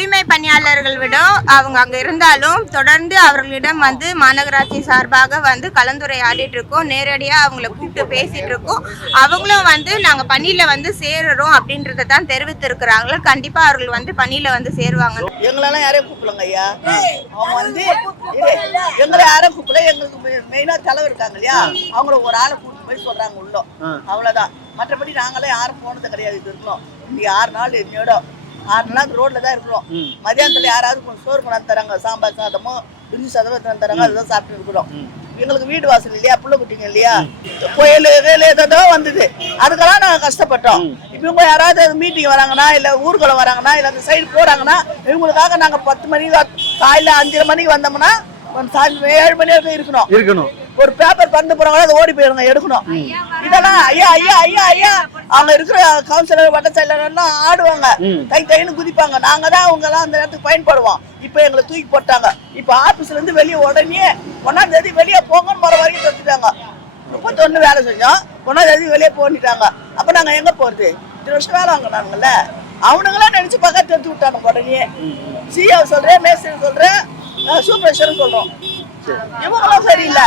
தூய்மை பணியாளர்களிடம் அவங்க அங்கே இருந்தாலும் தொடர்ந்து அவர்களிடம் வந்து மாநகராட்சி சார்பாக வந்து கலந்துரையாடிட்டு இருக்கோம். நேரடியாக அவங்கள கூப்பிட்டு பேசிட்டு இருக்கோம். அவங்களும் வந்து நாங்கள் பணியில் வந்து சேருறோம் அப்படின்றத தான் தெரிவித்திருக்கிறாங்க. கண்டிப்பாக அவர்கள் வந்து பணியில் வந்து சேருவாங்க. எங்களெல்லாம் யாரையும் கூப்பிடலங்க ஐயா. அவங்க வந்து எங்களை யாரும் கூப்பிடல. எங்களுக்கு மெயினாக தலைவர் இருக்காங்க இல்லையா, அவங்கள ஒரு ஆளை கூப்பிட்டு போய் சொல்றாங்க உள்ள, அவ்வளோதான். மற்றபடி நாங்களாம் யாரும் போனது கிடையாது. இது இருக்கணும் இந்த 6 நாள் என்னோட 6 நாள் ரோட்ல தான் இருக்கிறோம். மதியானத்துல யாராவது கொஞ்சம் சோறு கொண்டாந்து தராங்க, சாம்பார் சாதமோ பிரிஞ்சு சதவீதம் தராங்க, அதுதான் சாப்பிட்டு இருக்கிறோம். எங்களுக்கு வீடு வாசல் இல்லையா, புள்ள குட்டிங்க இல்லையா, புயல் ஏதோ வந்தது, அதுக்கெல்லாம் நாங்கள் கஷ்டப்பட்டோம். இப்போ இவங்க யாராவது மீட்டிங் வராங்கன்னா இல்லை ஊர்வலம் வராங்கன்னா இல்லை அந்த சைடு போறாங்கன்னா இவங்களுக்காக நாங்கள் 10 மணிக்கு காலையில் 5:30 மணிக்கு வந்தோம்னா சாயந்தரம் 7 மணி வரைக்கும் இருக்கணும். ஒரு பேப்பர் பறந்து போறாங்களோ அதை ஓடி போயிருங்க எடுக்கணும். இதெல்லாம் ஐயா ஐயா ஐயா ஐயா அவங்க இருக்கிற கவுன்சிலர் வட்ட செயலர் எல்லாம் ஆடுவாங்க, தைன்னு குதிப்பாங்க. நாங்க தான் அவங்க எல்லாம் அந்த நேரத்துக்கு பயன்படுவோம். இப்ப எங்களை தூக்கி போட்டாங்க. இப்ப ஆபீஸ்ல இருந்து வெளியே உடனே 1ஆம் தேதி வெளியே போங்கன்னு போற வரைக்கும் தடுத்துட்டாங்க. 31 வேலை செஞ்சோம், 1ஆம் தேதி வெளியே போனிட்டாங்க. அப்ப நாங்க எங்க போறது? 2 வருஷம் வேலை வாங்கினாங்கல்ல, அவனுங்களாம் நினைச்சு பார்க்க தடுத்து விட்டாங்க. உடனே சிஓ சொல்றேன், மேஸ்திரி சொல்றேன், சூப்பர்வைசர் சொல்றோம். இவங்களும் சரியில்லை.